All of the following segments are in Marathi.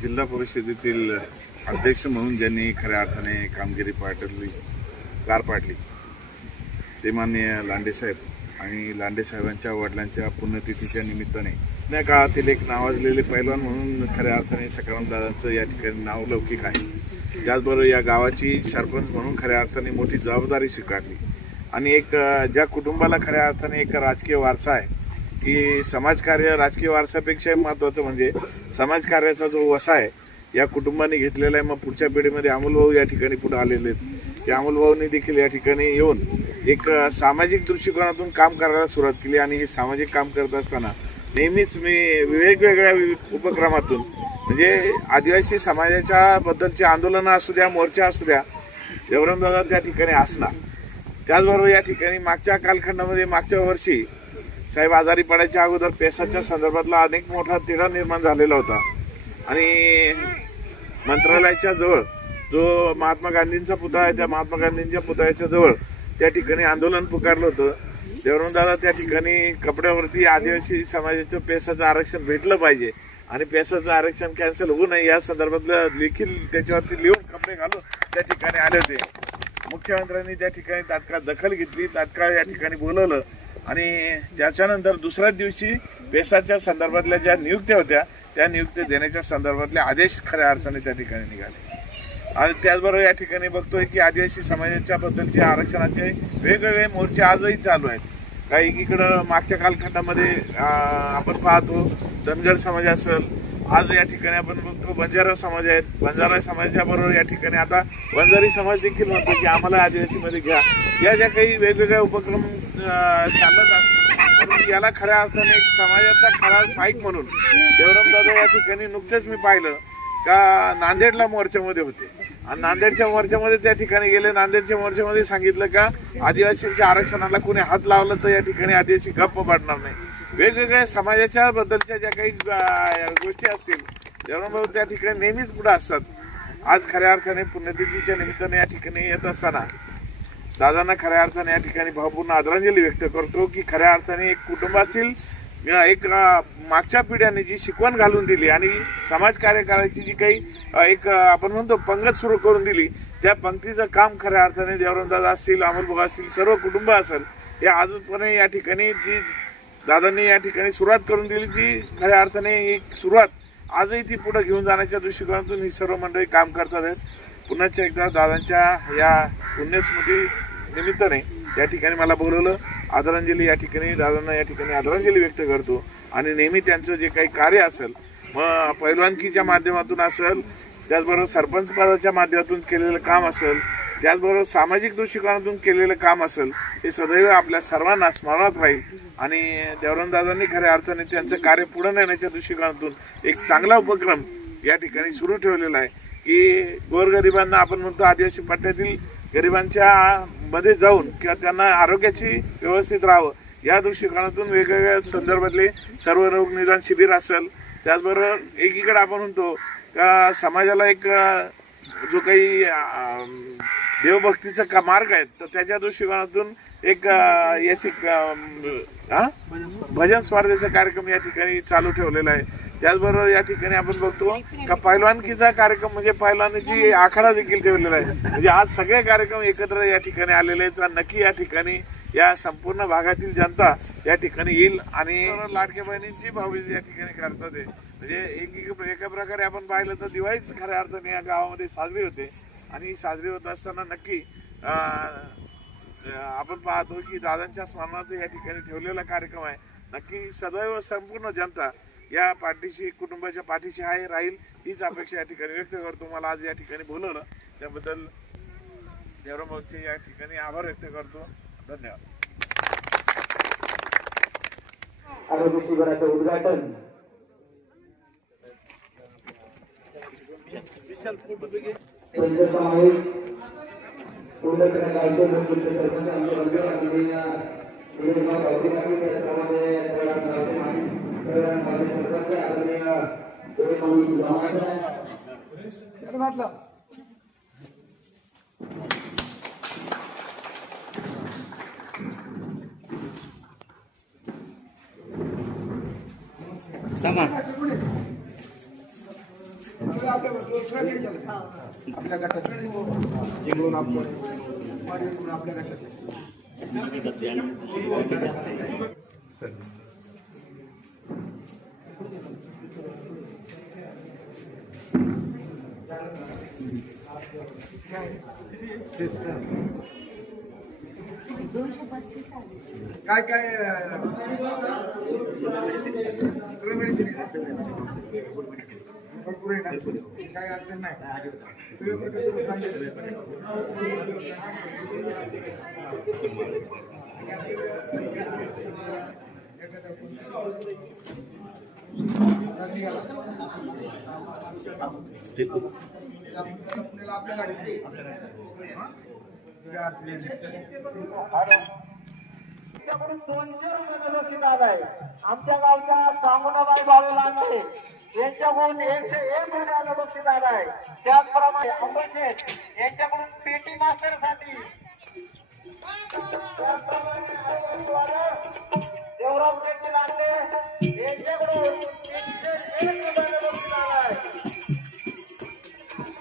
जिल्हा परिषदेतील अध्यक्ष म्हणून ज्यांनी खऱ्या अर्थाने कामगिरी पाठवली पार पाडली ते माननीय लांडेसाहेब आणि लांडेसाहेबांच्या वडिलांच्या पुण्यतिथीच्या निमित्ताने त्या काळातील एक नावाजलेले पैलवान म्हणून खऱ्या अर्थाने सकाराम दादांचं या ठिकाणी नाव लौकिक आहे. त्याचबरोबर या गावाची सरपंच म्हणून खऱ्या अर्थाने मोठी जबाबदारी स्वीकारली. आणि एक ज्या कुटुंबाला खऱ्या अर्थाने एक राजकीय वारसा आहे की समाजकार्य राजकीय वारसापेक्षा महत्वाचं म्हणजे समाजकार्याचा जो वसा आहे या कुटुंबाने घेतलेला आहे. मग पुढच्या पिढीमध्ये अमोलभाऊ या ठिकाणी पुढे आलेले आहेत. त्या अमोलभाऊंनी देखील या ठिकाणी येऊन एक सामाजिक दृष्टिकोनातून काम करायला सुरुवात केली. आणि हे सामाजिक काम करत असताना नेहमीच मी वेगवेगळ्या उपक्रमातून म्हणजे आदिवासी समाजाच्या बद्दलचे आंदोलनं असू द्या मोर्चा असू द्या दादा त्या ठिकाणी असणार. त्याचबरोबर या ठिकाणी मागच्या कालखंडामध्ये मागच्या वर्षी साहेब आजारी पडायच्या अगोदर पेसाच्या संदर्भातला अनेक मोठा तिढा निर्माण झालेला होता. आणि मंत्रालयाच्या जवळ जो महात्मा गांधींचा पुतळा आहे त्या महात्मा गांधींच्या पुतळ्याच्या जवळ त्या ठिकाणी आंदोलन पुकारलं होतं. देवरुण दादा त्या ठिकाणी कपड्यावरती आदिवासी समाजाचं पेसाचं आरक्षण भेटलं पाहिजे आणि पेसाचं आरक्षण कॅन्सल होऊ नये या संदर्भातलं देखील त्याच्यावरती लिहून कपडे घालून त्या ठिकाणी आले होते. मुख्यमंत्र्यांनी त्या ठिकाणी तात्काळ दखल घेतली तात्काळ या ठिकाणी बोलवलं आणि त्याच्यानंतर दुसऱ्याच दिवशी पेसाच्या संदर्भातल्या ज्या नियुक्त्या होत्या त्या नियुक्त्या देण्याच्या संदर्भातले आदेश खऱ्या अर्थाने त्या ठिकाणी निघाले. आणि त्याचबरोबर या ठिकाणी बघतोय की आदिवासी समाजाच्या बद्दलचे आरक्षणाचे वेगवेगळे मोर्चे आजही चालू आहेत. काही इकडं मागच्या कालखंडामध्ये आपण पाहतो धनगर समाज असेल आज या ठिकाणी आपण बघतो बंजारा समाज आहेत. बंजारा समाजाच्या बरोबर या ठिकाणी आता बंजारी समाज देखील म्हणतो की आम्हाला आदिवासीमध्ये घ्या. या ज्या काही वेगवेगळ्या उपक्रम चालत असतात म्हणून याला खऱ्या अर्थाने एक समाजाचा खरा पाईक म्हणून देवराम दादा या ठिकाणी नुकतंच मी पाहिलं का नांदेडला मोर्चामध्ये होते. आणि नांदेडच्या मोर्चामध्ये त्या ठिकाणी गेले. नांदेडच्या मोर्चामध्ये सांगितलं का आदिवासींच्या आरक्षणाला कोणी हात लावलं तर या ठिकाणी आदिवासी गप्प पडणार नाही. वेगवेगळ्या समाजाच्या बद्दलच्या ज्या काही गोष्टी असतील देवराम त्या ठिकाणी नेहमीच पुढे असतात. आज खऱ्या अर्थाने पुण्यतिथीच्या निमित्ताने या ठिकाणी येत असताना दादांना खऱ्या अर्थाने या ठिकाणी भावपूर्ण आदरांजली व्यक्त करतो की खऱ्या अर्थाने एक कुटुंबातील असतील एक मागच्या पिढ्याने जी शिकवण घालून दिली आणि समाज कार्य जी काही एक आपण म्हणतो पंगत सुरू करून दिली त्या पंक्तीचं काम खऱ्या अर्थाने देवरंदाज असतील अमोलभाऊ असतील सर्व कुटुंब असेल हे अजूनपणे या ठिकाणी जी दादांनी या ठिकाणी सुरुवात करून दिली ती खऱ्या अर्थाने एक सुरुवात आजही ती पुढे घेऊन जाण्याच्या दृष्टिकोनातून ही सर्व मंडळी काम करतात आहेत. पुन्हा एकदा दादांच्या या पुण्यस्मृती निमित्ताने या ठिकाणी मला बोलवलं. आदरांजली या ठिकाणी दादांना या ठिकाणी आदरांजली व्यक्त करतो. आणि नेहमी त्यांचं जे काही कार्य असेल मग पैलवानकीच्या माध्यमातून असेल त्याचबरोबर सरपंच पदाच्या माध्यमातून केलेलं काम असेल त्याचबरोबर सामाजिक दृष्टिकोनातून केलेलं काम असेल हे सदैव आपल्या सर्वांना स्मरणात राहील. आणि देवराम खऱ्या अर्थाने त्यांचं कार्य पुढे नेण्याच्या दृष्टिकोनातून एक चांगला उपक्रम या ठिकाणी सुरू ठेवलेला आहे. की गोरगरिबांना आपण म्हणतो आदिवासी पट्ट्यातील गरिबांच्या मध्ये जाऊन किंवा त्यांना आरोग्याची व्यवस्थित राहावं या दृष्टिकोनातून वेगवेगळ्या संदर्भातले सर्व रोग निदान शिबिर असेल. त्याचबरोबर एकीकडे आपण म्हणतो का समाजाला एक जो काही देवभक्तीचा का मार्ग आहे तर त्याच्या दृष्टिकोनातून एक याची भजन स्पर्धेचा कार्यक्रम या ठिकाणी चालू ठेवलेला आहे. त्याचबरोबर या ठिकाणी आपण बघतो का पैलवानकीचा कार्यक्रम म्हणजे पैलवानीची आखाडा देखील ठेवलेला आहे. म्हणजे आज सगळे कार्यक्रम एकत्र या ठिकाणी आलेले आहेत आणि नक्की या ठिकाणी या संपूर्ण भागातील जनता या ठिकाणी येईल आणि लाडक्या बहिणींची भाऊबीज या ठिकाणी करतात आहे. म्हणजे एक एक- एका प्रकारे आपण पाहिलं तर दिवाळीच खऱ्या अर्थाने या गावामध्ये साजरी होते. आणि साजरी होत असताना नक्की आपण पाहतो की दादांच्या स्मरणार्थ या ठिकाणी ठेवलेला कार्यक्रम आहे. नक्की सदैव संपूर्ण जनता या पाठीशी कुटुंबाच्या पाठीशी आहे राहील. हीच अपेक्षा या ठिकाणी व्यक्त करतो. मला आज या ठिकाणी बोलवलं. त्याबद्दल देवरामचे या ठिकाणी आभार व्यक्त करतो. धन्यवाद. उद्घाटन. पूर्ण करण्यात आले लोकगीत सरपंच आमचे बंधू आदरणीय निलेशभाऊ गावदेवाडी त्याचप्रमाणे प्रधान गावचे माजी प्रधान गावचे सरपंच आदरणीय एक माणूस जमा करा. आपल्या गटात जिंकून आपलं जिंकून आपल्या गटात काय काय सगळं भरपूर आहे ना? काय अडचण नाही. सगळ्या प्रकारचे पुण्याला आपल्या हा? दोनशे रुपये आमच्या गावच्या सामुनाबाई बाळू लांडे यांच्याकडून एकशे एक रुपयाला बक्षीस आलाय त्याचप्रमाणे अमरशेठ यांच्याकडून पेटी मास्टरसाठी देवराम शेट्टी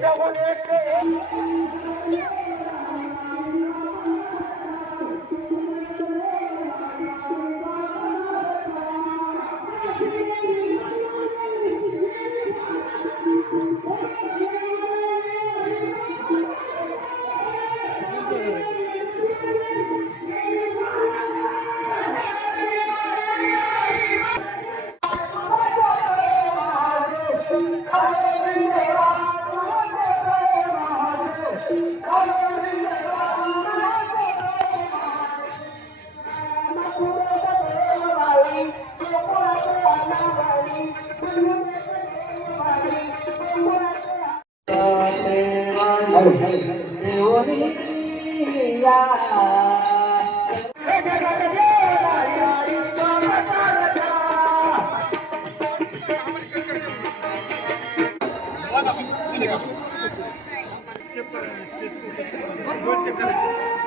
त्यांच्याकडून एकशे एक धन्यवाद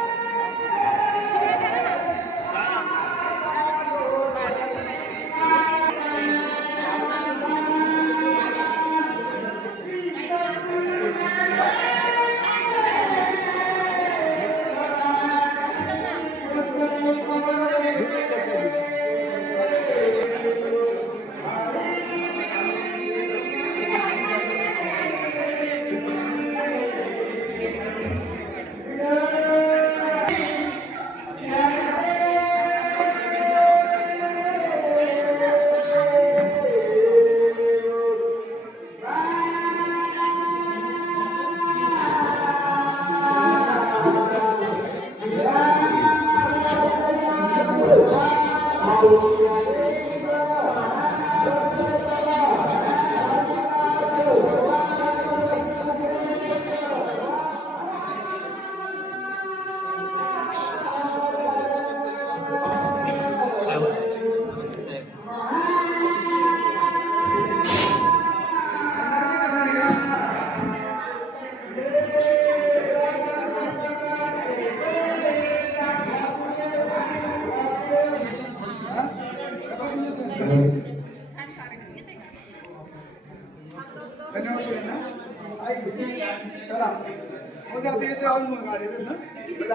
इथे राहून मग ना.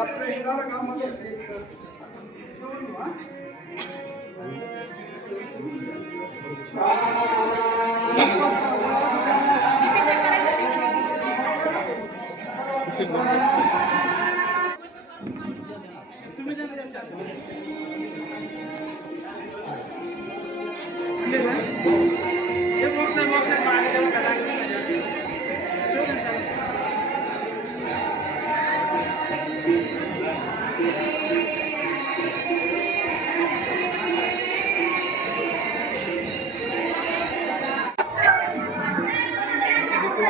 आपलं तुम्ही त्यांना जास्त हे आहे, आहे, मागे जाऊन करा.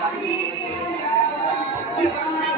Thank you.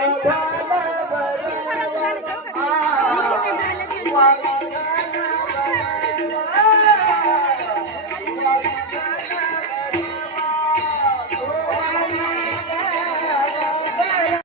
Baba.